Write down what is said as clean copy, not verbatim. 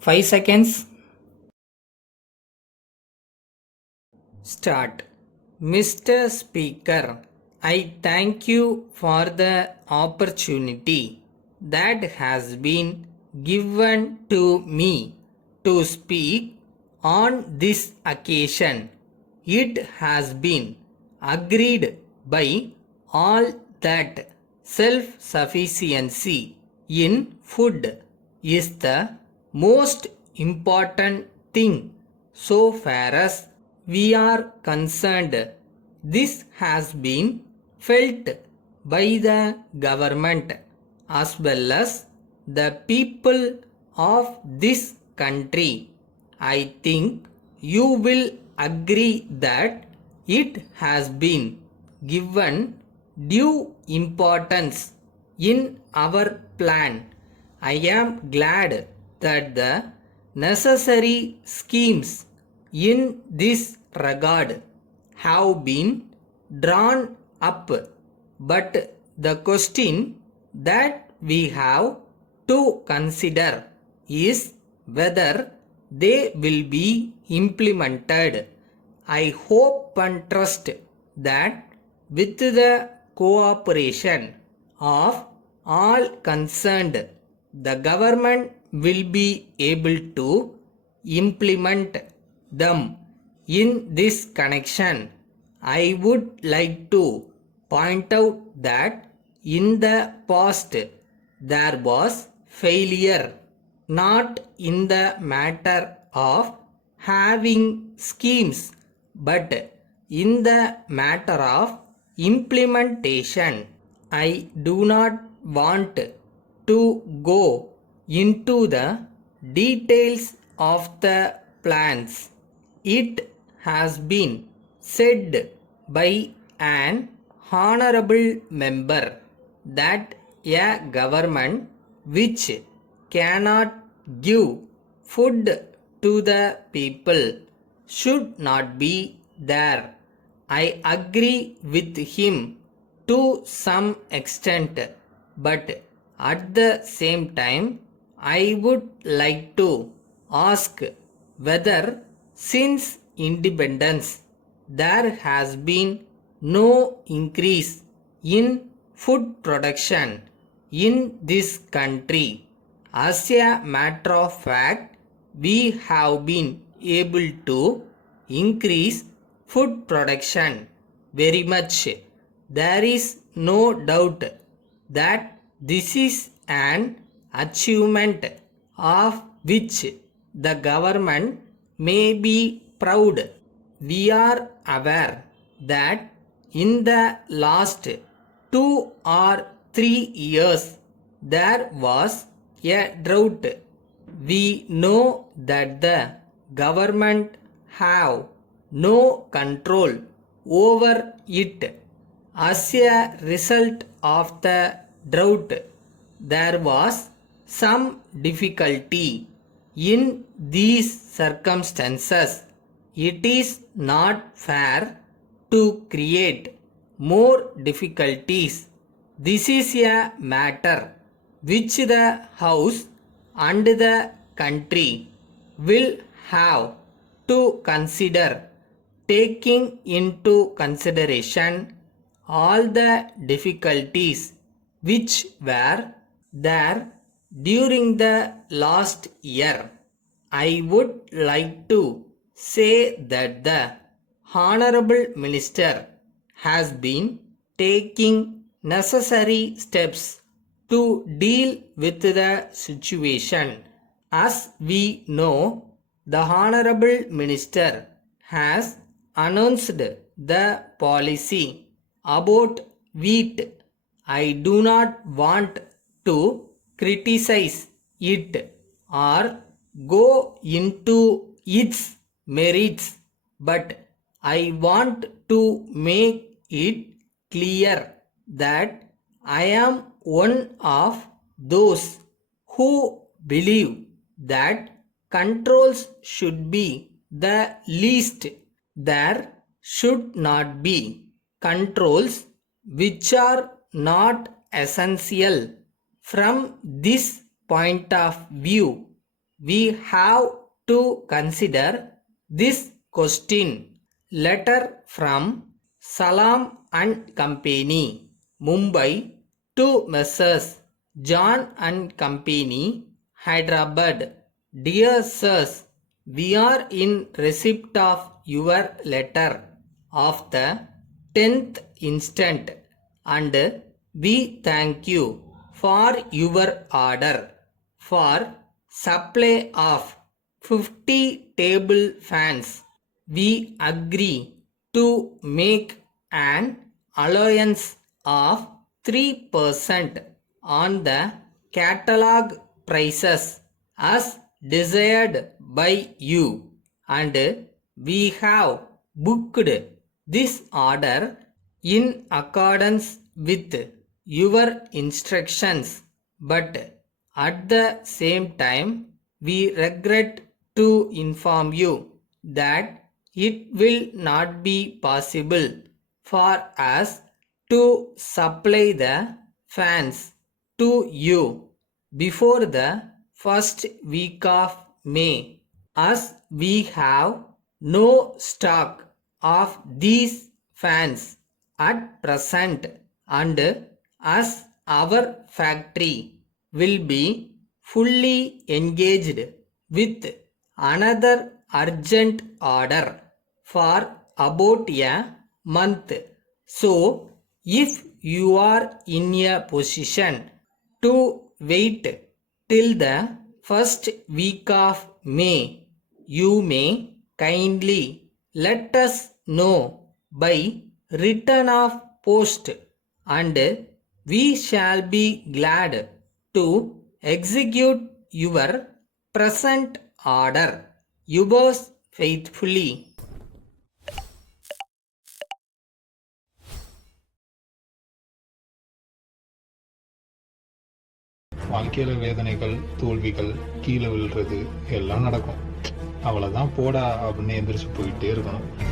5 seconds. Start. Mr. Speaker, I thank you for the opportunity that has been given to me to speak on this occasion. It has been agreed by all that self-sufficiency in food is the most important thing so far as we are concerned. This has been felt by the government as well as the people of this country. I think you will agree that it has been given due importance in our plan. I am glad that the necessary schemes in this regard have been drawn up, but the question that we have to consider is whether they will be implemented. I hope and trust that with the cooperation of all concerned, the government will be able to implement them. In this connection, I would like to point out that in the past there was failure, not in the matter of having schemes, but in the matter of implementation. I do not want to go into the details of the plans. It has been said by an honorable member that a government which cannot give food to the people should not be there. I agree with him to some extent, but at the same time, I would like to ask whether since independence there has been no increase in food production in this country. As a matter of fact, we have been able to increase food production very much. There is no doubt that this is an achievement of which the government may be proud. We are aware that in the last 2 or 3 years there was a drought. We know that the government have no control over it. As a result of the drought, there was some difficulty. In these circumstances, it is not fair to create more difficulties. This is a matter which the House and the country will have to consider, taking into consideration all the difficulties which were there during the last year. I would like to say that the Honorable Minister has been taking necessary steps to deal with the situation. As we know, the Honorable Minister has announced the policy about wheat. I do not want to criticize it or go into its merits, but I want to make it clear that I am one of those who believe that controls should be the least. There should not be controls which are not essential. From this point of view, we have to consider this question. Letter from Salam and Company, Mumbai, to Messrs. John and Company, Hyderabad. Dear sirs, we are in receipt of your letter of the 10th instant, and we thank you for your order for supply of 50 table fans. We agree to make an allowance of 3% on the catalog prices as desired by you, and we have booked this order in accordance with your instructions, but at the same time we regret to inform you that it will not be possible for us to supply the fans to you before the first week of May, as we have no stock of these fans at present, and as our factory will be fully engaged with another urgent order for about a month. So, if you are in a position to wait till the first week of May, you may kindly let us know by return of post, and we shall be glad to execute your present order. Yours faithfully. வாழ்க்கையில வேதனைகள், தோல்விகள், கீழே விழுறது எல்லாம் நடக்கும். அவ்வளவுதான் போடா அப்படின்னு எந்திரிச்சு போயிட்டே இருக்கணும்.